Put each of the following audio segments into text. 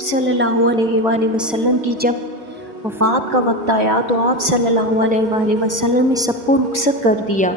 सल्लल्लाहु अलैहि वआलैहि वसल्लम की जब वफ़ात का वक्त आया तो आप सल्लल्लाहु अलैहि वसल्लम ने सबको रुखसत कर दिया।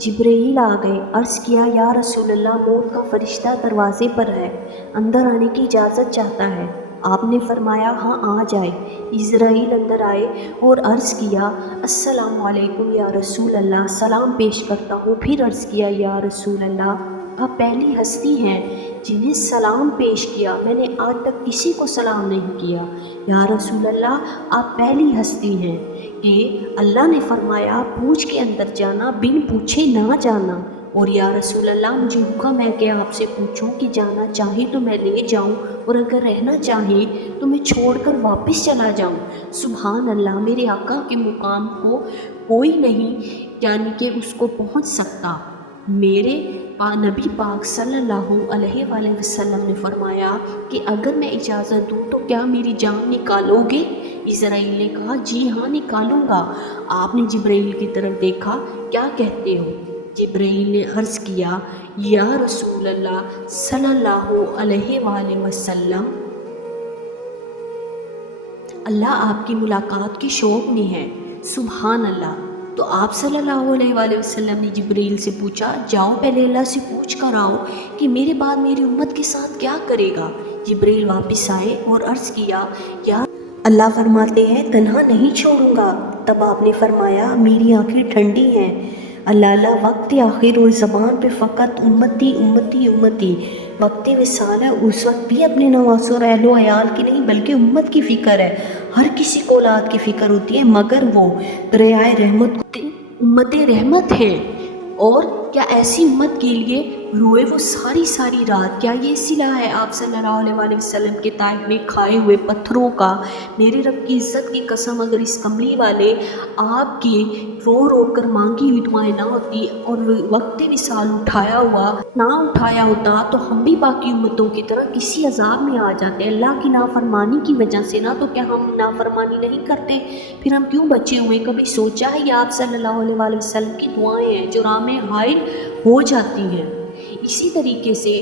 जिब्रील आ गए, अर्ज़ किया या रसूल अल्लाह, मौत का फरिश्ता दरवाज़े पर है, अंदर आने की इजाज़त चाहता है। आपने फरमाया हाँ आ जाए। इज़राइल अंदर आए और अर्ज़ किया अस्सलामु अलैकुम या रसूल अल्लाह, सलाम पेश करता हूँ। फिर अर्ज़ किया या रसूल अल्लाह, आप पहली हस्ती हैं जिन्हें सलाम पेश किया, मैंने आज तक किसी को सलाम नहीं किया। या रसूल अल्लाह, आप पहली हस्ती हैं कि अल्लाह ने फरमाया पूछ के अंदर जाना, बिन पूछे ना जाना। और या रसूल अल्लाह, मुझे हुक्म है कि आपसे पूछूं कि जाना चाहे तो मैं ले जाऊं और अगर रहना चाहे तो मैं छोड़कर वापस चला जाऊं। सुभान अल्लाह, मेरे आका के मुकाम को कोई नहीं यानी कि उसको पहुंच सकता। मेरे नबी पाक सल्लल्लाहु अलैहि वसल्लम ने फरमाया कि अगर मैं इजाज़त दूँ तो क्या मेरी जान निकालोगे? इज़राइल ने कहा जी हाँ निकालूंगा। आपने जिब्रील की तरफ देखा, क्या कहते हो? जिब्रील ने अर्ज़ किया या रसूल अल्लाह सल्लल्लाहु अलैहि वसल्लम, अल्लाह आपकी मुलाकात के शौक़ में है। सुभान अल्लाह। तो आप सल्लल्लाहु अलैहि वसल्लम ने जिब्रील से पूछा, जाओ पहले अल्लाह से पूछ कर आओ कि मेरे बाद मेरी उम्मत के साथ क्या करेगा। जिब्रील वापस आए और अर्ज़ किया या अल्लाह फरमाते हैं तन्हा नहीं छोड़ूंगा। तब आपने फरमाया मेरी आंखें ठंडी हैं, अल्लाह अल्लाह वक्त आखिर और ज़बान पे फ़कत उम्मती उम्मती उम्मती वक्त विसाल है। उस वक्त भी अपने नवासों और अहलो अयाल की नहीं बल्कि उम्मत की फ़िक्र है। हर किसी को औलाद की फ़िक्र होती है, मगर वो दरियाए रहमत उम्मत रहमत है। और क्या ऐसी उम्मत के लिए रोए वो सारी सारी रात? क्या ये सिला है आप सल्लल्लाहु अलैहि वसल्लम के ताइफ में खाए हुए पत्थरों का? मेरे रब की इज़्ज़त की कसम, अगर इस कमली वाले आपकी रो रो कर मांगी हुई दुआएं ना होती और वक्त विसाल ना उठाया होता तो हम भी बाकी उम्मतों की तरह किसी अजाब में आ जाते। अल्लाह की नाफरमानी की वजह से ना, तो क्या हम नाफरमानी नहीं करते? फिर हम क्यों बचे हुए? कभी सोचा है या आप सल्लल्लाहु अलैहि वसल्लम की दुआएं हैं जो राम हाइल हो जाती हैं। इसी तरीके से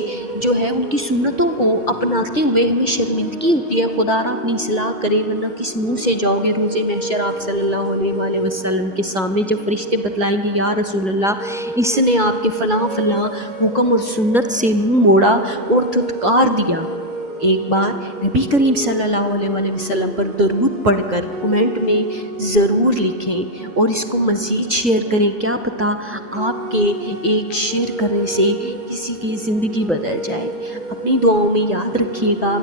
जो है उनकी सुन्नतों को अपनाते हुए हमें शर्मिंदगी होती है। खुदारा अपनी इस्लाह करे, वरना किस मुंह से जाओगे रोज़े महशर आप सल्लल्लाहु अलैहि वसल्लम के सामने, जब फरिश्ते बतलाएंगे या रसूल अल्लाह, इसने आपके फ़लाँ फ़लाँ हुक्म और सुन्नत से मुँह मोड़ा और धुतकार दिया। एक बार नबी करीम सल्लल्लाहु अलैहि वसल्लम पर दरूद पढ़कर कमेंट में ज़रूर लिखें और इसको मज़ीद शेयर करें। क्या पता आपके एक शेयर करने से किसी की ज़िंदगी बदल जाए। अपनी दुआओं में याद रखिएगा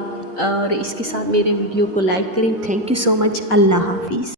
और इसके साथ मेरे वीडियो को लाइक करें। Thank you so much. अल्लाह हाफिज़।